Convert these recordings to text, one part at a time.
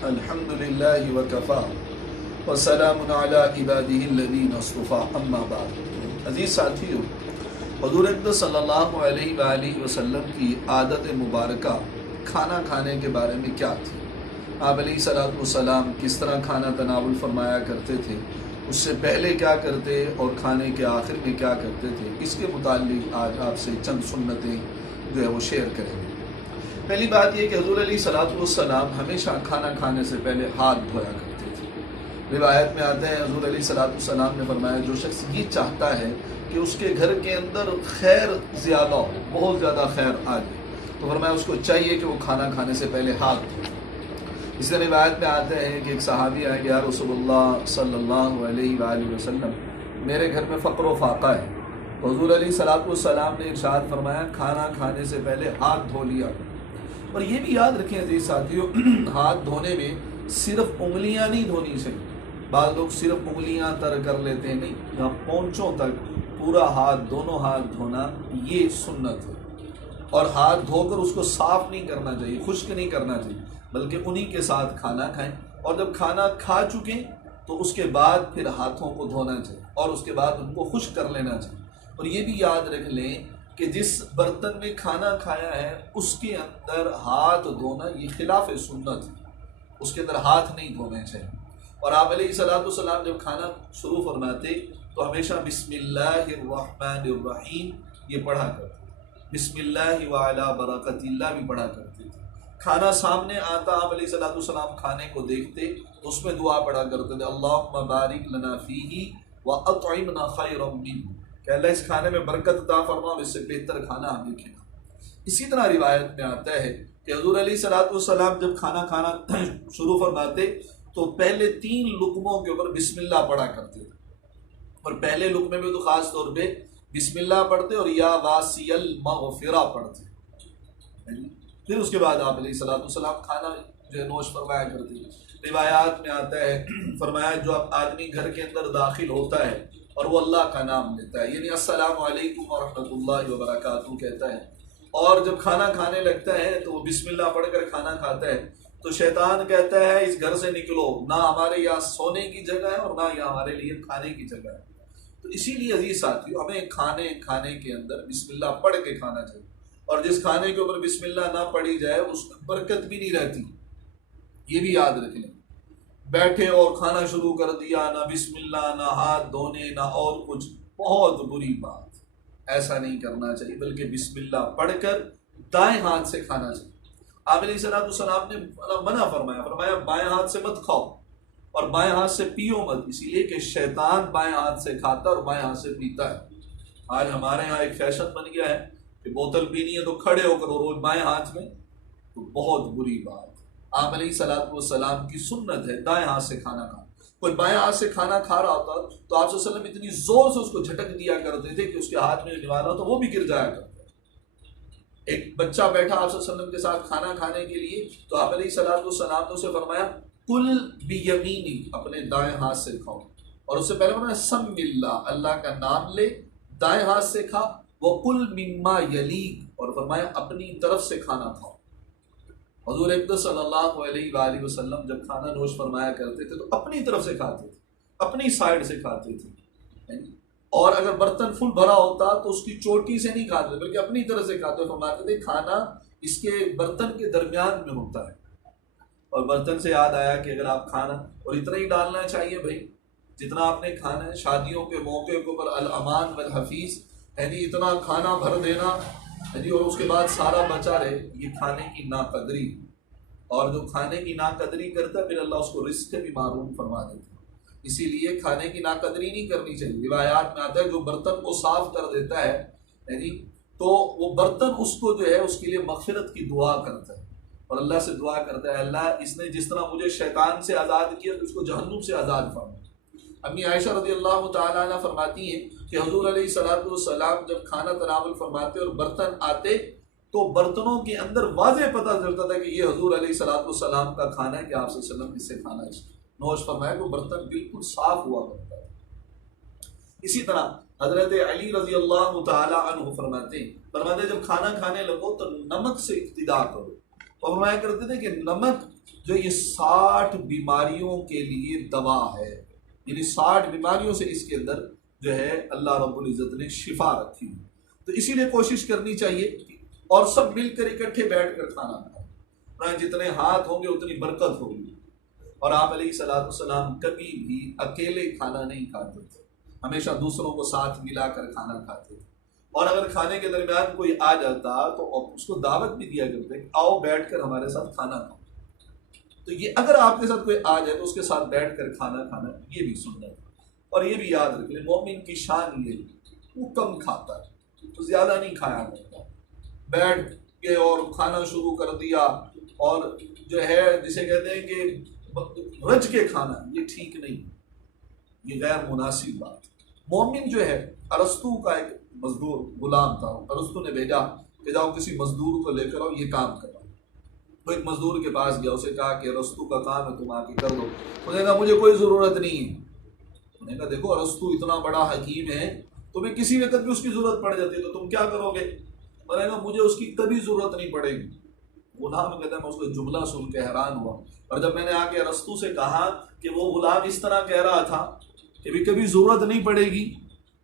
الحمد للہ وکفا وسلام علی عبادہ الذین اصطفیٰ اما بعد۔ عزیز ساتھیو، حضور اقدس صلی اللہ علیہ وآلہ وسلم کی عادت مبارکہ کھانا کھانے کے بارے میں کیا تھی؟ آپ علیہ الصلوۃ والسلام کس طرح کھانا تناول فرمایا کرتے تھے، اس سے پہلے کیا کرتے اور کھانے کے آخر میں کیا کرتے تھے، اس کے متعلق آج آپ سے چند سنتیں جو ہے وہ شیئر کریں گے۔ پہلی بات یہ کہ حضور علیہ الصلوۃ والسلام ہمیشہ کھانا کھانے سے پہلے ہاتھ دھویا کرتے تھے۔ روایت میں آتے ہیں حضور علیہ الصلوۃ والسلام نے فرمایا جو شخص یہ چاہتا ہے کہ اس کے گھر کے اندر خیر زیادہ ہو، بہت زیادہ خیر آ جائے، تو فرمایا اس کو چاہیے کہ وہ کھانا کھانے سے پہلے ہاتھ دھوئے۔ اس طرح روایت میں آتے ہیں کہ ایک صحابی آئے کہ یا رسول اللہ صلی اللہ علیہ وآلہ وسلم، میرے گھر میں فقر و فاقہ ہے۔ حضور علیہ الصلوۃ والسلام نے ارشاد فرمایا کھانا کھانے سے پہلے ہاتھ دھو لیا۔ اور یہ بھی یاد رکھیں عزیز ساتھیوں، ہاتھ دھونے میں صرف انگلیاں نہیں دھونی چاہیے۔ بعض لوگ صرف انگلیاں تر کر لیتے ہیں، نہیں، یہاں پونچھوں تک پورا ہاتھ، دونوں ہاتھ دھونا یہ سنت ہے۔ اور ہاتھ دھو کر اس کو صاف نہیں کرنا چاہیے، خشک نہیں کرنا چاہیے، بلکہ انہی کے ساتھ کھانا کھائیں۔ اور جب کھانا کھا چکیں تو اس کے بعد پھر ہاتھوں کو دھونا چاہیے اور اس کے بعد ان کو خشک کر لینا چاہیے۔ اور یہ بھی یاد رکھ لیں کہ جس برتن میں کھانا کھایا ہے اس کے اندر ہاتھ دھونا یہ خلاف سنت ہے، اس کے اندر ہاتھ نہیں دھونے چاہیے۔ اور آپ علیہ الصلوۃ والسلام جب کھانا شروع فرماتے تو ہمیشہ بسم اللہ الرحمن الرحیم یہ پڑھا کرتے، بسم اللہ وعلی برکت اللہ بھی پڑھا کرتے تھے۔ کھانا سامنے آتا، آپ علیہ الصلوۃ والسلام کھانے کو دیکھتے تو اس میں دعا پڑھا کرتے تھے، اللہم بارک لنا فیہ واطعمنا خیرا منہ، کہ اللہ اس کھانے میں برکت عطا فرما اور اس سے بہتر کھانا ہمیں کھلا۔ اسی طرح روایت میں آتا ہے کہ حضور علیہ الصلوۃ والسلام جب کھانا کھانا شروع فرماتے تو پہلے 3 لقموں کے اوپر بسم اللہ پڑھا کرتے تھے، اور پہلے لقمے میں تو خاص طور پہ بسم اللہ پڑھتے اور یا واسی المغفرہ پڑھتے، پھر اس کے بعد آپ علیہ الصلوۃ والسلام کھانا جو ہے نوش فرمایا کرتے۔ روایات میں آتا ہے فرمایا جو آدمی گھر کے اندر داخل ہوتا ہے اور وہ اللہ کا نام لیتا ہے، یعنی السلام علیکم ورحمۃ اللہ وبرکاتہ کہتا ہے، اور جب کھانا کھانے لگتا ہے تو وہ بسم اللہ پڑھ کر کھانا کھاتا ہے، تو شیطان کہتا ہے اس گھر سے نکلو، نہ ہمارے یہاں سونے کی جگہ ہے اور نہ یہاں ہمارے لیے کھانے کی جگہ ہے۔ تو اسی لیے عزیز ساتھیو ہمیں کھانے کے اندر بسم اللہ پڑھ کے کھانا چاہیے، اور جس کھانے کے اوپر بسم اللہ نہ پڑھی جائے اس میں برکت بھی نہیں رہتی، یہ بھی یاد رکھ لیں۔ بیٹھے اور کھانا شروع کر دیا، نہ بسم اللہ، نہ ہاتھ دھونے، نہ اور کچھ، بہت بری بات، ایسا نہیں کرنا چاہیے، بلکہ بسم اللہ پڑھ کر دائیں ہاتھ سے کھانا چاہیے۔ آپ علیہ الصلوۃ والسلام نے منع فرمایا بائیں ہاتھ سے مت کھاؤ اور بائیں ہاتھ سے پیو مت، اسی لیے کہ شیطان بائیں ہاتھ سے کھاتا اور بائیں ہاتھ سے پیتا ہے۔ آج ہمارے ہاں ایک فیشن بن گیا ہے کہ بوتل پینی ہے تو کھڑے ہو کر روز بائیں ہاتھ میں، تو بہت بری بات۔ آپ علیہ الصلوۃ والسلام کی سنت ہے دائیں ہاتھ سے کھانا کھانا۔ کوئی بائیں ہاتھ سے کھانا کھا رہا ہوتا تو آپ صلی اللہ علیہ وسلم اتنی زور سے اس کو جھٹک دیا کرتے تھے کہ اس کے ہاتھ میں نوالا تو وہ بھی گر جایا کرتا۔ ایک بچہ بیٹھا آپ صلی اللہ علیہ وسلم کے ساتھ کھانا کھانے کے لیے تو آپ علیہ الصلوۃ والسلام نے اسے فرمایا کل بیمینی، اپنے دائیں ہاتھ سے کھاؤ، اور اس سے پہلے فرمایا سم اللہ، اللہ کا نام لے، دائیں ہاتھ سے کھا، وَقُلْ مِمَّا يَلِيكَ، اور فرمایا اپنی طرف سے کھانا کھاؤ۔ حضور اقدس صلی اللہ علیہ وآلہ وسلم جب کھانا نوش فرمایا کرتے تھے تو اپنی طرف سے کھاتے تھے، اپنی سائڈ سے کھاتے تھے، اور اگر برتن فل بھرا ہوتا تو اس کی چوٹی سے نہیں کھاتے بلکہ اپنی طرف سے کھاتے، فرماتے تھے کھانا اس کے برتن کے درمیان میں ہوتا ہے۔ اور برتن سے یاد آیا کہ اگر آپ کھانا، اور اتنا ہی ڈالنا چاہیے بھائی جتنا آپ نے کھانا ہے، شادیوں کے موقع کے اوپر الامان والحفیظ، یعنی اتنا کھانا بھر دینا اور اس کے بعد سارا بچا رہے، یہ کھانے کی ناقدری، اور جو کھانے کی ناقدری کرتا ہے پھر اللہ اس کو رزق بھی محروم فرما دیتا ہے۔ اسی لیے کھانے کی ناقدری نہیں کرنی چاہیے۔ روایات میں آتا ہے جو برتن کو صاف کر دیتا ہے یعنی تو وہ برتن اس کو جو ہے اس کے لیے مغفرت کی دعا کرتا ہے اور اللہ سے دعا کرتا ہے اللہ اس نے جس طرح مجھے شیطان سے آزاد کیا تو اس کو جہنم سے آزاد فرما۔ امی عائشہ رضی اللہ تعالیٰ عنہ فرماتی ہیں کہ حضور علیہ الصلوۃ والسلام جب کھانا تناول فرماتے اور برتن آتے تو برتنوں کے اندر واضح پتہ چلتا تھا کہ یہ حضور علیہ الصلوۃ والسلام کا کھانا ہے کہ آپ صلی اللہ علیہ وسلم اس سے کھانا نوش فرمایا، تو برتن بالکل صاف ہوا کرتا ہے۔ اسی طرح حضرت علی رضی اللہ تعالیٰ عنہ فرماتے جب کھانا کھانے لگو تو نمک سے ابتدا کرو، اور فرمایا کرتے تھے کہ نمک جو یہ 60 بیماریوں کے لیے دوا ہے، یعنی 60 بیماریوں سے اس کے اندر جو ہے اللہ رب العزت نے شفا رکھی ہوئی. تو اسی لیے کوشش کرنی چاہیے اور سب مل کر اکٹھے بیٹھ کر کھانا کھائیں. جتنے ہاتھ ہوں گے اتنی برکت ہوگی. اور آپ علیہ الصلوۃ والسلام کبھی بھی اکیلے کھانا نہیں کھاتے تھے، ہمیشہ دوسروں کو ساتھ ملا کر کھانا کھاتے تھے. اور اگر کھانے کے درمیان کوئی آ جاتا تو اس کو دعوت بھی دیا کرتے کہ آؤ بیٹھ کر ہمارے ساتھ کھانا کھاؤ. تو یہ اگر آپ کے ساتھ کوئی آ جائے تو اس کے ساتھ بیٹھ کر کھانا کھانا یہ بھی سنت ہے. اور یہ بھی یاد رکھ لیں مومن کی شان یہ وہ کم کھاتا ہے، تو زیادہ نہیں کھایا کرتا. بیٹھ کے اور کھانا شروع کر دیا اور جو ہے جسے کہتے ہیں کہ رج کے کھانا، یہ ٹھیک نہیں، یہ غیر مناسب بات. مومن جو ہے ارسطو کا ایک مزدور غلام تھا، ارسطو نے بھیجا کہ جاؤ کسی مزدور کو لے کر آؤ یہ کام کرو. وہ ایک مزدور کے پاس گیا، اسے کہا کہ ارسطو کا کام ہے تم آ کے کر دو. اس نے کہا مجھے کوئی ضرورت نہیں ہے. انہوں نے کہا دیکھو ارسطو اتنا بڑا حکیم ہے، تمہیں کسی وقت بھی اس کی ضرورت پڑ جاتی ہے تو تم کیا کرو گے؟ انہوں نے کہا مجھے اس کی کبھی ضرورت نہیں پڑے گی. غلام کہتا ہے میں اس کا جملہ سن کے حیران ہوا، اور جب میں نے آ کے ارسطو سے کہا کہ وہ غلام اس طرح کہہ رہا تھا کہ بھی کبھی ضرورت نہیں پڑے گی،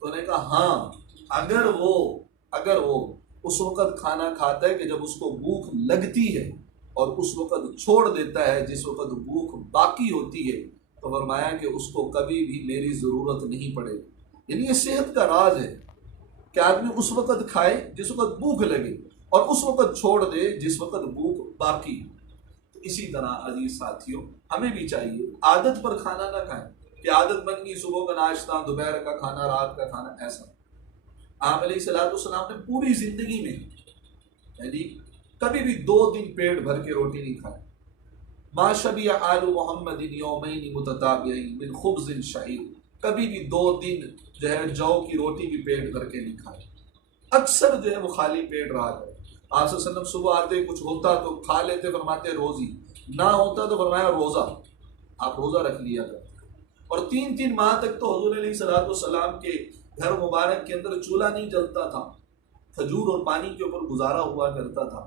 تو انہوں نے کہا ہاں اگر وہ اس وقت کھانا کھاتا ہے کہ جب اس کو بھوک لگتی ہے اور اس وقت چھوڑ دیتا ہے جس وقت بھوک باقی ہوتی ہے، تو فرمایا کہ اس کو کبھی بھی میری ضرورت نہیں پڑے گی. یعنی یہ صحت کا راز ہے کہ آدمی اس وقت کھائے جس وقت بھوک لگے اور اس وقت چھوڑ دے جس وقت بھوک باقی. تو اسی طرح عزیز ساتھیوں ہمیں بھی چاہیے عادت پر کھانا نہ کھائیں کہ عادت بن گئی صبح کا ناشتہ، دوپہر کا کھانا، رات کا کھانا. ایسا آپ علیہ الصلوۃ والسلام نے پوری زندگی میں یعنی کبھی بھی 2 دن پیٹ بھر کے روٹی نہیں کھائی. ما شبع آل محمد یومین متتابعین من خبز شعیر، کبھی بھی 2 دن جو ہے جو کی روٹی بھی پیٹ بھر کے نہیں کھائی. اکثر جو ہے وہ خالی پیٹ رہا کرے. آپ صلی اللہ علیہ وسلم صبح آتے کچھ ہوتا تو کھا لیتے، فرماتے روزی، نہ ہوتا تو فرمایا روزہ، آپ روزہ رکھ لیا کرتے. اور 3 ماہ تک تو حضور علیہ الصلوۃ والسلام کے گھر مبارک کے اندر چولہا نہیں جلتا تھا، کھجور اور پانی کے اوپر گزارا ہوا کرتا تھا.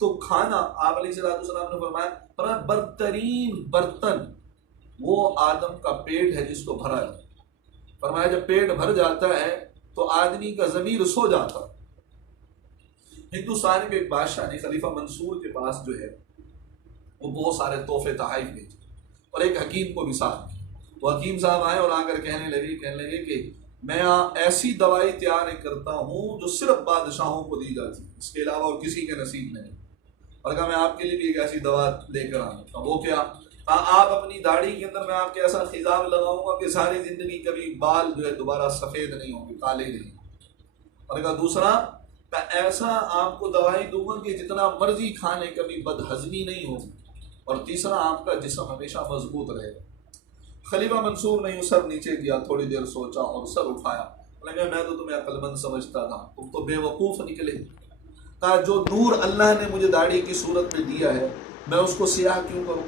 تو کھانا آپ علیہ الصلوۃ والسلام نے فرمایا برترین برتن وہ آدم کا پیٹ ہے جس کو بھرا ہے. فرمایا جب پیٹ بھر جاتا ہے تو آدمی کا ضمیر سو جاتا. ہندوستان کے ایک بادشاہ نے خلیفہ منصور کے پاس جو ہے وہ بہت سارے تحفے تحائف بھیجے اور ایک حکیم کو بھی ساتھ کیا. وہ حکیم صاحب آئے اور آ کر کہنے لگے کہ میں ایسی دوائی تیار کرتا ہوں جو صرف بادشاہوں کو دی جاتی ہے، اس کے علاوہ اور کسی کے نصیب نہیں. اور کہا میں آپ کے لیے بھی ایک ایسی دوا لے کر آؤں گا. وہ کیا؟ آپ اپنی داڑھی کے اندر میں آپ کے ایسا خضاب لگاؤں گا کہ ساری زندگی کبھی بال جو ہے دوبارہ سفید نہیں ہوں گے، کالے نہیں. اور کہا دوسرا میں ایسا آپ کو دوائی دوں گا کہ جتنا مرضی کھانے کبھی بدہضمی نہیں ہوگی. اور تیسرا آپ کا جسم ہمیشہ مضبوط رہے گا. خلیفہ منصور نے سر نیچے کیا، تھوڑی دیر سوچا اور سر اٹھایا. میں تو تمہیں عقل مند سمجھتا تھا، تم تو بے وقوف نکلے. کہا جو نور اللہ نے مجھے داڑھی کی صورت میں دیا ہے میں اس کو سیاہ کیوں کروں؟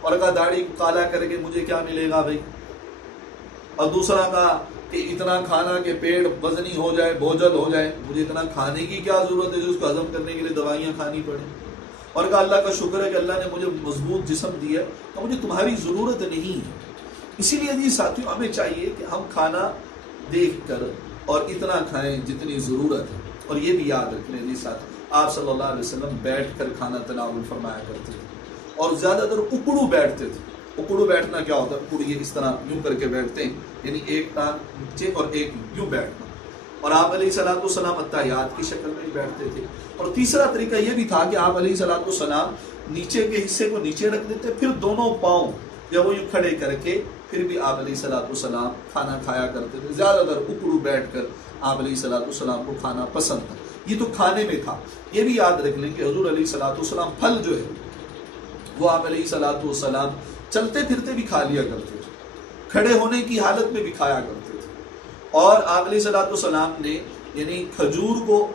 اور کہا داڑھی کو کالا کر کے مجھے کیا ملے گا بھائی؟ اور دوسرا کہا کہ اتنا کھانا کہ پیٹ وزنی ہو جائے، بوجھل ہو جائے، مجھے اتنا کھانے کی کیا ضرورت ہے جو اس کو ہضم کرنے کے لیے دوائیاں کھانی پڑیں. اور کہا اللہ کا شکر ہے کہ اللہ نے مجھے مضبوط جسم دیا، تو مجھے تمہاری ضرورت نہیں ہے. اسی لیے عزیز ساتھیوں ہمیں چاہیے کہ ہم کھانا دیکھ کر اور اتنا کھائیں جتنی ضرورت ہے. اور یہ بھی یاد رکھیں عزیز ساتھی آپ صلی اللہ علیہ وسلم بیٹھ کر کھانا تناول فرمایا کرتے تھے اور زیادہ تر اکڑو بیٹھتے تھے. اکڑو بیٹھنا کیا ہوتا ہے؟ اکڑو یہ اس طرح یوں کر کے بیٹھتے ہیں، یعنی ایک ٹانگ نیچے اور ایک یوں بیٹھنا. اور آپ علیہ الصلوۃ والسلام اتحیات کی شکل میں بیٹھتے تھے. اور تیسرا طریقہ یہ بھی تھا کہ آپ علیہ الصلوۃ والسلام نیچے کے حصے کو نیچے رکھ دیتے، پھر دونوں پاؤں جب وہ یوں کھڑے کر کے پھر بھی آپ علیہ الصلوۃ والسلام کھانا کھایا کرتے تھے. زیادہ تر اکڑو بیٹھ کر آپ علیہ الصلوۃ والسلام کو کھانا پسند تھا. یہ تو کھانے میں تھا. یہ بھی یاد رکھ لیں کہ حضور علیہ الصلوۃ والسلام پھل جو ہے وہ آپ علیہ الصلوۃ والسلام چلتے پھرتے بھی کھا لیا کرتے تھے، کھڑے ہونے کی حالت میں بھی کھایا کرتے تھے. اور آپ علیہ الصلوۃ والسلام نے یعنی کھجور کو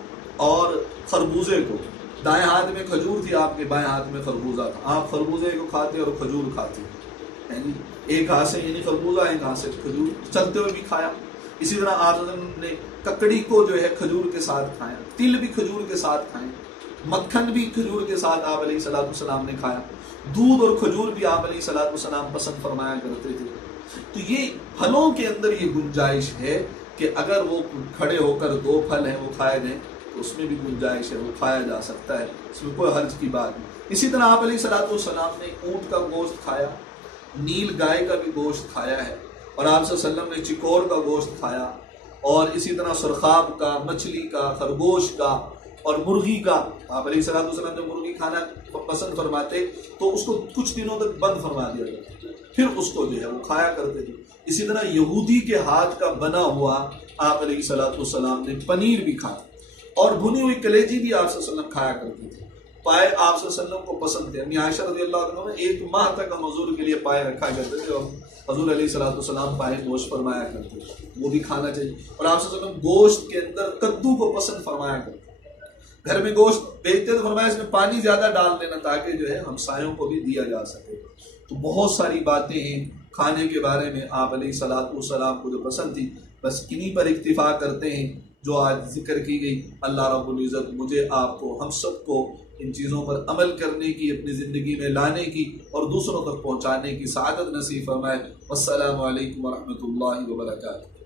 اور خربوزے کو، دائیں ہاتھ میں کھجور تھی آپ کے، بائیں ہاتھ میں خربوزہ تھا. آپ خربوزے کو کھاتے اور کھجور کھاتے، یعنی ایک ہاتھ سے یعنی خربوزہ ایک ہاتھ سے کھجور، چلتے ہوئے بھی کھایا. اسی طرح آپ نے ککڑی کو جو ہے کھجور کے ساتھ کھایا، تل بھی کھجور کے ساتھ کھائیں، مکھن بھی کھجور کے ساتھ آپ علیہ الصلوۃ والسلام نے کھایا. دودھ اور کھجور بھی آپ علیہ الصلوۃ والسلام پسند فرمایا کرتے تھے۔ تو یہ پھلوں کے اندر یہ گنجائش ہے کہ اگر وہ کھڑے ہو کر 2 پھل ہیں وہ کھائے جائیں تو اس میں بھی گنجائش ہے، وہ کھایا جا سکتا ہے، اس میں کوئی حرج کی بات نہیں۔ اسی طرح آپ علیہ الصلوۃ والسلام نے اونٹ کا گوشت کھایا، نیل گائے کا بھی گوشت کھایا ہے، اور آپ صلی اللہ علیہ وسلم نے چکور کا گوشت کھایا، اور اسی طرح سرخاب کا، مچھلی کا، خرگوش کا اور مرغی کا۔ آپ علیہ الصلوۃ والسلام جب مرغی کھانا پسند فرماتے تو اس کو کچھ دنوں تک بند فرما دیا جاتا، پھر اس کو جو ہے وہ کھایا کرتے تھے۔ اسی طرح یہودی کے ہاتھ کا بنا ہوا آپ علیہ الصلوۃ والسلام نے پنیر بھی کھایا، اور بھنی ہوئی کلیجی بھی آپ صلی اللہ علیہ وسلم کھایا کرتے تھے۔ پائے آپ صلی اللہ علیہ وسلم کو پسند تھے۔ امی عائشہ رضی اللہ عنہ 1 ماہ تک ہم حضور کے لیے پائے رکھا کرتے تھے، اور حضور علیہ الصلوۃ والسلام پائے گوشت فرمایا کرتے تھے، وہ بھی کھانا چاہیے۔ اور آپ صلی اللہ علیہ وسلم گوشت کے اندر کدو کو پسند فرمایا کرتے تھے۔ گھر میں گوشت بیچتے تو فرمایا اس میں پانی زیادہ ڈال دینا تاکہ جو ہے ہمسایوں کو بھی دیا جا سکے۔ تو بہت ساری باتیں ہیں کھانے کے بارے میں آپ علیہ الصلوۃ والسلام کو جو پسند تھی، بس انہی پر اکتفا کرتے ہیں جو آج ذکر کی گئی۔ اللہ رب العزت مجھے، آپ کو، ہم سب کو ان چیزوں پر عمل کرنے کی، اپنی زندگی میں لانے کی اور دوسروں تک پہنچانے کی سعادت نصیب فرمائے۔ والسلام علیکم ورحمۃ اللہ وبرکاتہ۔